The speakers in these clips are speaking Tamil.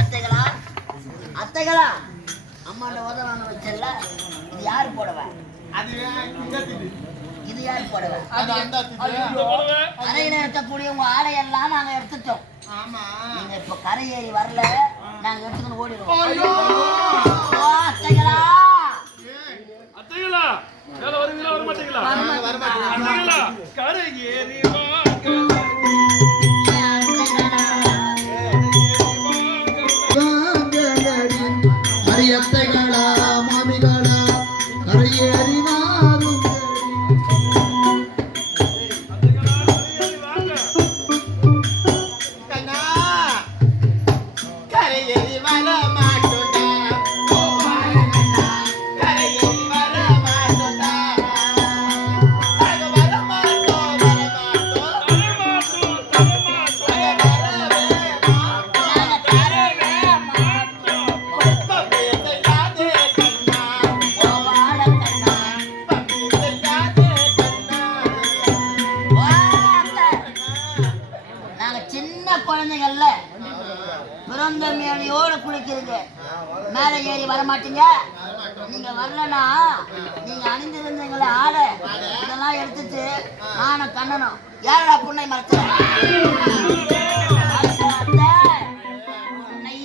அத்தைகளா? அத்தைகளா? அம்மாண்ட உதவாங்க வச்சல இது யாரு போடவ. இது யாரு போடவ? அது அந்த திட்டு. கரையில இருக்கக்கூடிய உங்க ஆடையெல்லாம் நாங்க எடுத்துட்டோம். ஆமா. நீங்க இப்ப கரை ஏறி வரல. நாங்க எடுத்துக்கணும் ஓடிடுவோம். எடுத்துட்டு நானும் கண்ணனும் ஏழா புண்ணை மரத்துல? புன்னை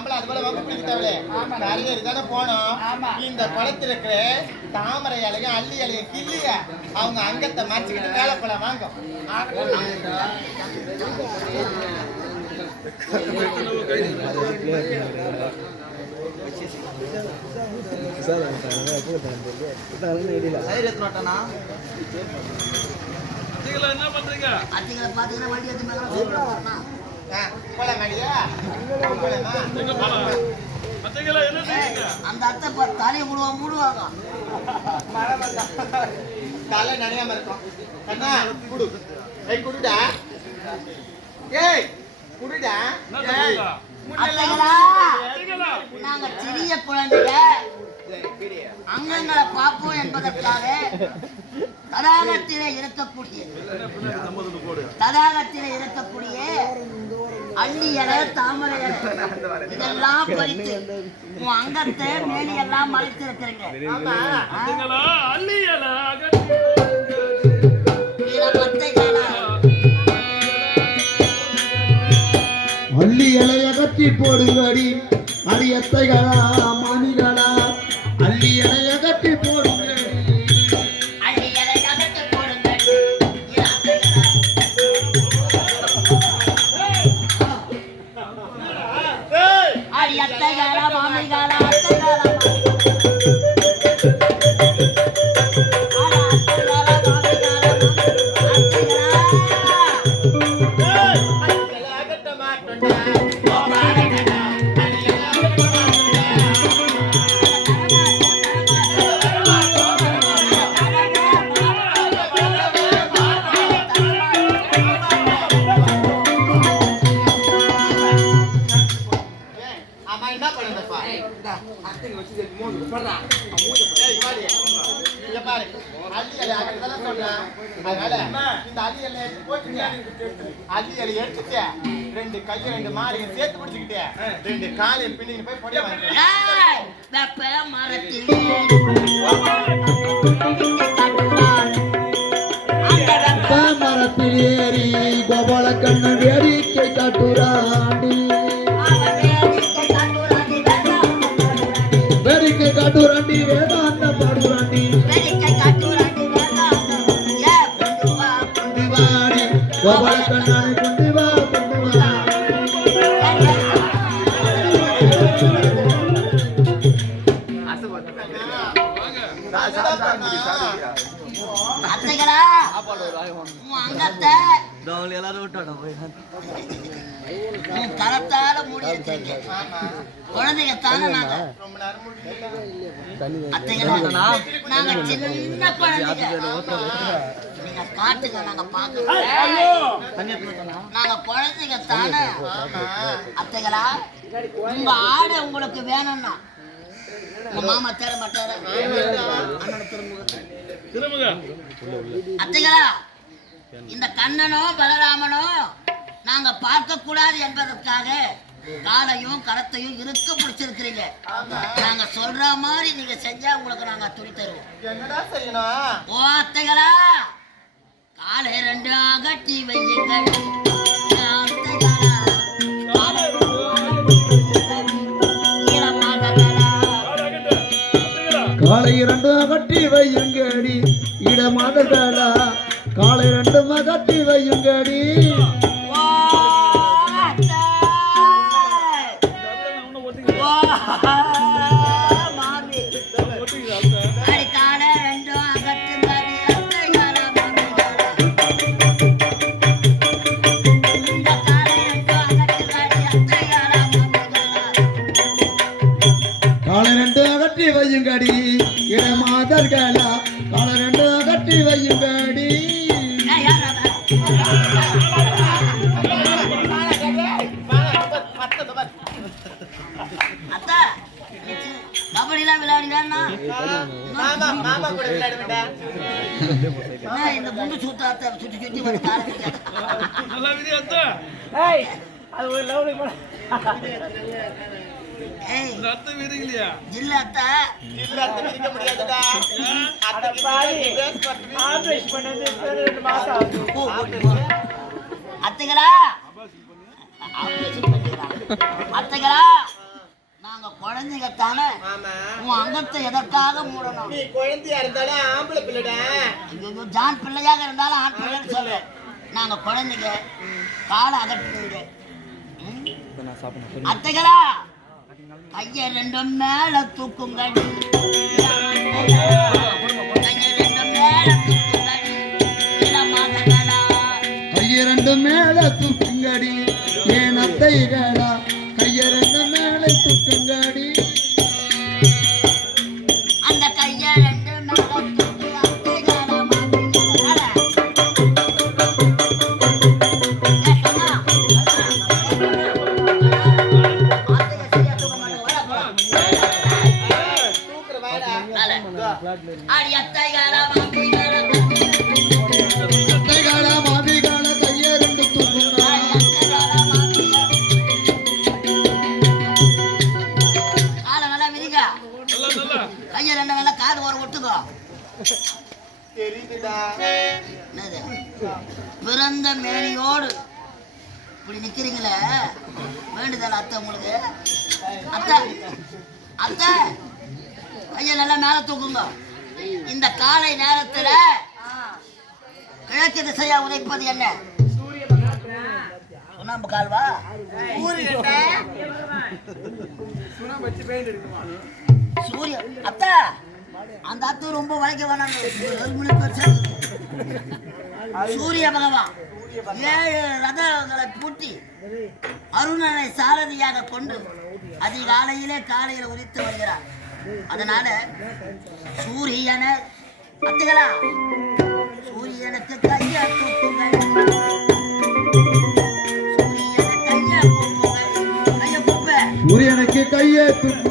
நம்மள அது போல வம்பு பிடிக்க தேவையில்ல கரையேறி தானே போனோம். இந்த குளத்துல இருக்கிற தாமரை இலையும் அள்ளி இலையும் கிள்ளிய அவங்க அங்கத்தை மறைச்சுக்கிட்டு மேல போலாம் வாங்க என்ன பண்றீங்க அத்திகளை பார்த்தீங்கன்னா வண்டி எடுத்து அந்த அத்தை பா தலையை முழுவா மூடுவாங்க தலை நனையாம இருக்கும் கண்ணா குடு ஏய் குடுடா ஏய் குடுடா ஏய் நாங்க சிறிய குழந்தைங்க அங்கங்களை பார்ப்போம் என்பதற்காக தடாகத்திலே இருக்கக்கூடிய தடாகத்திலே இருக்கக்கூடிய அள்ளி இலை தாமரை இலை இதெல்லாம் பறித்து உன் அங்கத்தை மேலி எல்லாம் மறைத்து இருக்கிறீங்க ஆமா அத்தைகளா அள்ளி இலை அகற்றி போடுங்கடி அடியத்தைகளா மாமிகளா இலையை எடுத்துட்டு ரெண்டு கையை ரெண்டு மாலையும் சேர்த்து பிடிச்சுக்கிட்டே ரெண்டு காலையும் பின்னிட்டு போய் பொடியா மரத்தில் ஏறி கோபால கண்ணன் வேடிக்கை காட்டுறாண்டி காட்டி வேதாந்த பாடுறாண்டி அத்தைகளா அங்கத்தை அத்தைகளா உன் அங்கத்தை உன் கரத்தால மூடி வச்சிருக்க ஆமா. குழந்தைங்க தானே நாங்க. ரொம்ப நேரம் முடியல. அத்தைகளா நாங்க சின்ன குழந்தைங்க. காட்டுங்க நாங்க பாக்குறோம் நாங்க குழந்தைங்க தானே. ஆமா. அத்தைகளா உங்க ஆடை உங்களுக்கு வேணும்னா. உங்க மாமா தேட மாட்டாரு? அண்ணனை திரும்ப அத்தைகளா இந்த கண்ணனோ பலராமனோ நாங்க பார்க்க கூடாது என்பதற்காக காலையும் கரத்தையும் இருக்க பிடிச்சிருக்கிறீங்க. நாங்க சொல்ற மாதிரி நீங்க செஞ்சா உங்களுக்கு நாங்க துணி தருவோம். என்னடா செய்யணும்? ஓ அத்தைகளா காலை ரெண்டு அகட்டி வையுங்கள். காலை இரண்டு அகட்டி வையுங்கடி. இடமாதகளா காலை ரெண்டு மகத்தி வையுங்கடி. இந்த குண்டு சூத்தாத்தை சுத்தி சுத்தி வந்து நல்லா விதி அத்தை ஏய் இந்த அத்தை விதிக்கலையா இல்ல இல்ல அத்தை முடியாதுடா அத்தைகளா? ஆபரேஷன் அத்தைகளா? நாங்க குழந்தைங்க தானே ஆமா. உன் அங்கத்தை எதற்காக மூடணும்? நீ குழந்தையா இருந்தாலும் ஆம்பளை பிள்ளைடா. ஐயோ ஜான் பிள்ளையாக இருந்தாலும் ஆண் பிள்ளைன்னு சொல்றேன் நாங்க குழந்தைங்க. காலை அகற்றுங்க? அத்தைகளா கைய ரெண்டும் மேல தூக்குங்கள். கைய ரெண்டும் மேல தூக்குங்கள். கைய ரெண்டு மேல தூக்குங்கடி. ஏன் அத்தைகளா ரெண்டு மேல தூக்குங்கடி அந்த கைய இப்படி நிக்கிறீங்களே? வேண்டுதல் அத்தை உங்களுக்கு. அத்தை அத்தை கையை நல்லா மேல தூக்குங்க. இந்த காலை நேரத்துல கிழக்கு திசையா உதைப்பது என்ன? சுண்ணாம்பு கால்வா? சூரியன் சூரிய அத்தா அந்த அத்தை ரொம்ப வளைக்க வேணாம் சூரிய பகவான். ஏழு ரதங்களை பூட்டி அருணனை சாரதியாக கொண்டு அதிகாலையிலே காலையில் உதித்து வருகிறார். அதனால சூரியனை அத்தைகளா சூரியனுக்கு கையை தூக்குங்கள் சூரியனுக்கு கையை கூப்ப.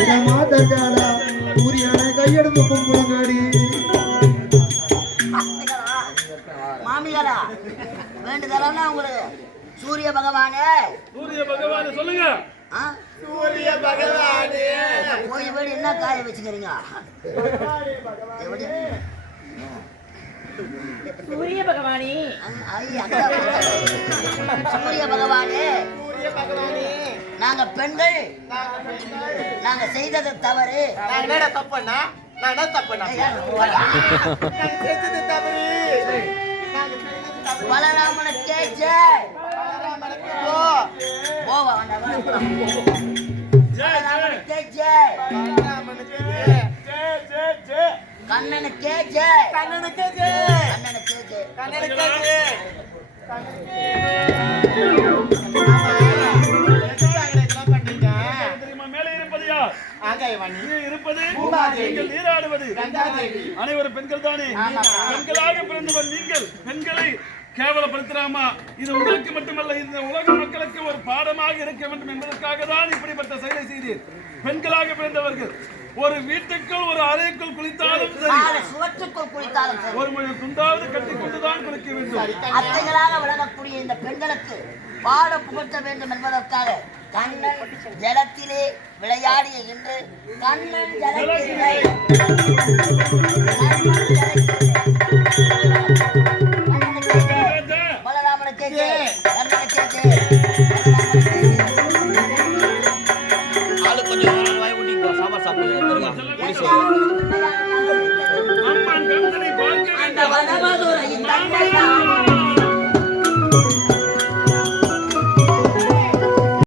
இடமாதகளா சூரியனை கையெடுத்து கும்பிடுங்கடி வேண்டுதலாம் உங்களுக்கு சூரிய பகவானே. சூரிய பகவான் சொல்லுங்க. ஆ? சூரிய பகவானே. போய் வீடு என்ன காய வச்சுக்கிறீங்க? எப்படி? சூரிய பகவானி. அக்கா. சூரிய பகவானே. சூரிய பகவானே. நாங்க பெண்கள். நாங்க பெண்கள். நாங்க செய்தது தவறு. தப்புண்ணா நான் செஞ்சது தவறு. பலராமனுக்கு. போவா. ஜெய் கேச்சு பலராமனுக்கு ஜெய். ஜெய், ஜெய், கண்ணனுக்கு ஜெய். கண்ணனுக்கு ஜெய் கண்ணனுக்கு ஜெய். அனைவரும் பெண்கள் தானே. பெண்களாக பிறந்தவர் நீங்கள் பெண்களை கேவலப்படுத்தலாமா இது உங்களுக்கு மட்டுமல்ல இந்த உலக மக்களுக்கு ஒரு பாடமாக இருக்க வேண்டும் என்பதற்காக தான் இப்படிப்பட்ட செயலை செய்தீர். பெண்களாக பிறந்தவர்கள் ஒரு வீட்டுக்குள் ஒரு அறைக்குள் குளித்தாலும் சரி சுவற்றுக்குள் குளித்தாலும் சரி ஒரு மணி துண்டாவது கட்டிக்கொண்டுதான் குளிக்க வேண்டும். அத்தைகளாக விளங்கக்கூடிய இந்த பெண்களுக்கு பாட புகட்ட வேண்டும் என்பதற்காக கண்ணன் ஜலத்திலே விளையாடிய இன்று கண்ணன் ஜலத்திலே